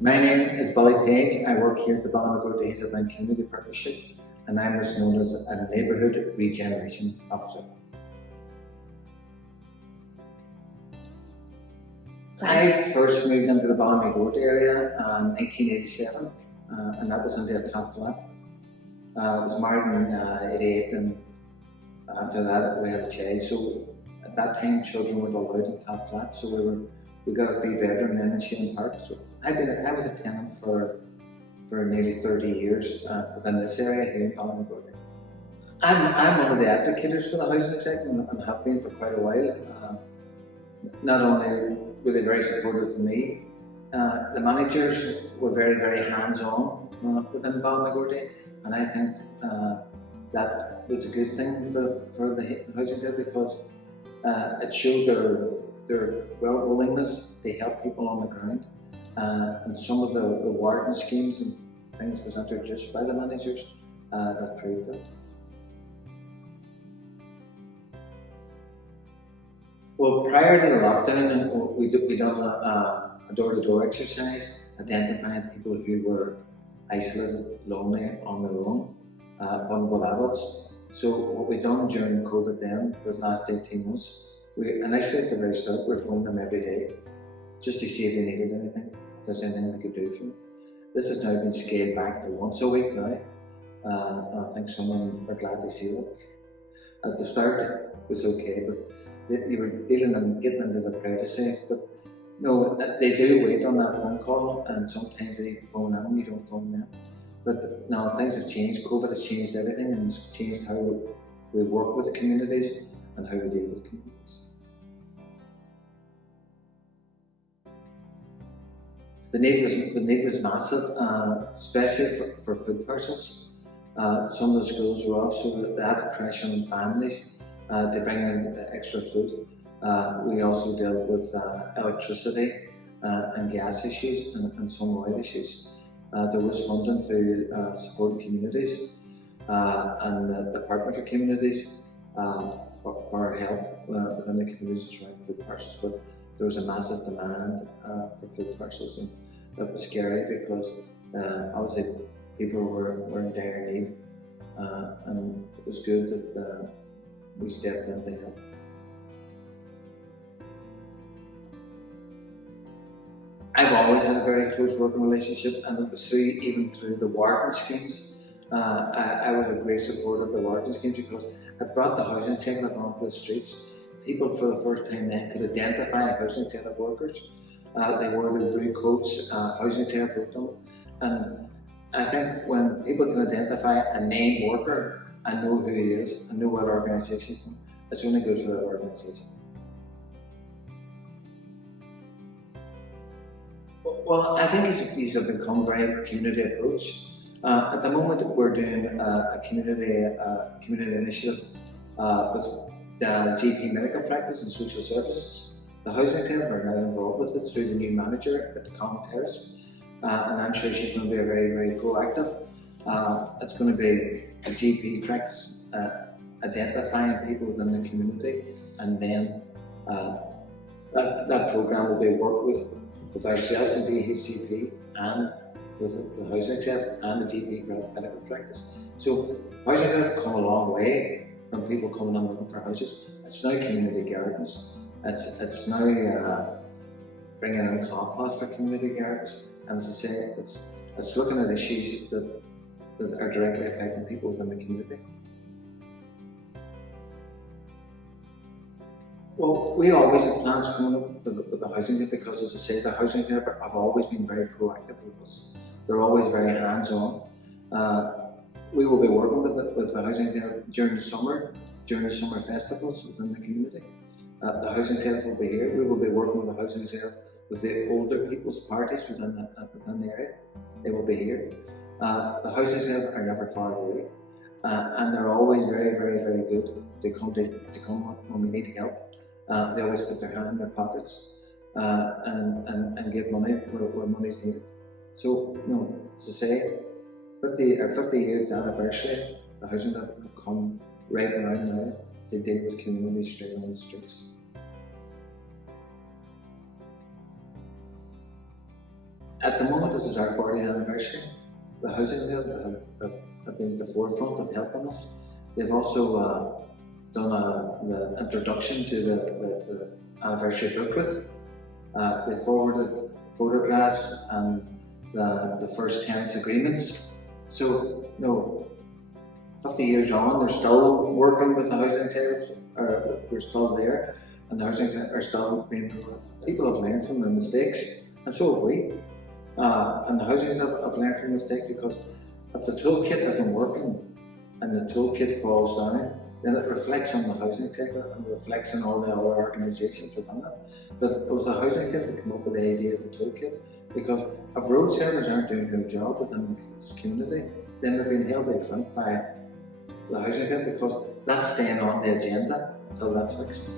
My name is Paige. I work here at the Neighbourhood Community Partnership, and I'm what's known as a Neighbourhood Regeneration Officer. I first moved into the Neighbourhood area in 1987, and that was into a top flat. I was married in 88, and after that we had a child. So at that time, children weren't allowed in top flats, so we got a 3-bedroom then in Sheehan Park. So I was a tenant for nearly 30 years within this area here in Neighbourhood. I'm one of the advocates for the housing sector and have been for quite a while. Not only were they very supportive of me, the managers were very, very hands-on within Neighbourhood, and I think that was a good thing for the housing sector because it showed their willingness to help people on the ground, and some of the warden schemes and things was introduced by the managers that proved it. Well, prior to the lockdown, we done a door-to-door exercise, identifying people who were isolated, lonely, on their own, vulnerable adults. So what we done during COVID then, for the last 18 months, we initially at the very start, we phoned them every day, just to see if they needed anything, if there's anything we could do for them. This has now been scaled back to once a week now, and I think some of them are glad to see that. At the start, it was okay, but you were dealing and getting into their privacy, but no, they do wait on that phone call, and sometimes they phone them, you don't phone them. But now things have changed. COVID has changed everything, and it's changed how we work with communities and how we deal with communities. The need was massive, especially for food parcels. Some of the schools were off, so they had pressure on families to bring in extra food. We also dealt with electricity and gas issues and some oil issues. There was funding to support communities and the Partner for Communities for help within the communities around food parcels. But there was a massive demand for food parcels, and it was scary because obviously people were in dire need, and it was good that we stepped in to help. I've always had a very close working relationship, and it was even through the warden schemes. I was a great supporter of the warden schemes because it brought the housing executive onto the streets. People for the first time then could identify housing executive workers. They wore their blue coats, housing executive wrote them. And I think when people can identify a named worker and know who he is and know what organisation he's from, it's only good for that organisation. Well, I think these have become very community approach. At the moment, we're doing a community initiative with the GP medical practice and social services. The housing executive are now involved with it through the new manager at the Common Terrace, and I'm sure she's going to be very, very proactive. It's going to be a GP practice identifying people within the community, and then that programme will be worked with ourselves in DHCP and with the housing executive and the GP medical practice. So housing executive have come a long way from people coming in looking for houses. It's now community gardens. It's now bringing in car pots for community gardens, and as I say, it's looking at issues that are directly affecting people within the community. Well, we always have plans coming up with the housing executive because, as I say, the housing executive have always been very proactive with us. They're always very hands-on. We will be working with the housing executive during the summer festivals within the community. The housing executive will be here. We will be working with the housing executive with the older people's parties within the area. They will be here. The housing executive are never far away, and they're always very, very, very good to come when we need help. They always put their hand in their pockets and give money where money's needed. So, as I say, 50 years anniversary, the housing have come right around now to deal with communities straight on the streets. At the moment, this is our 40th anniversary. The housing unit have been at the forefront of helping us. They've also done the introduction to the anniversary booklet. They forwarded photographs and the first tenants agreements. So, 50 years on, they're still working with the housing tenants, or they're still there, and the housing tenants are still being provided. People have learned from their mistakes, and so have we. And the housing have learned from mistakes, because if the toolkit isn't working and the toolkit falls down, then it reflects on the housing sector and reflects on all the other organisations within it. But it was the housing kit that came up with the idea of the toolkit, because if road servers aren't doing a good job within this community, then they're being held to account by the housing kit, because that's staying on the agenda until that's fixed.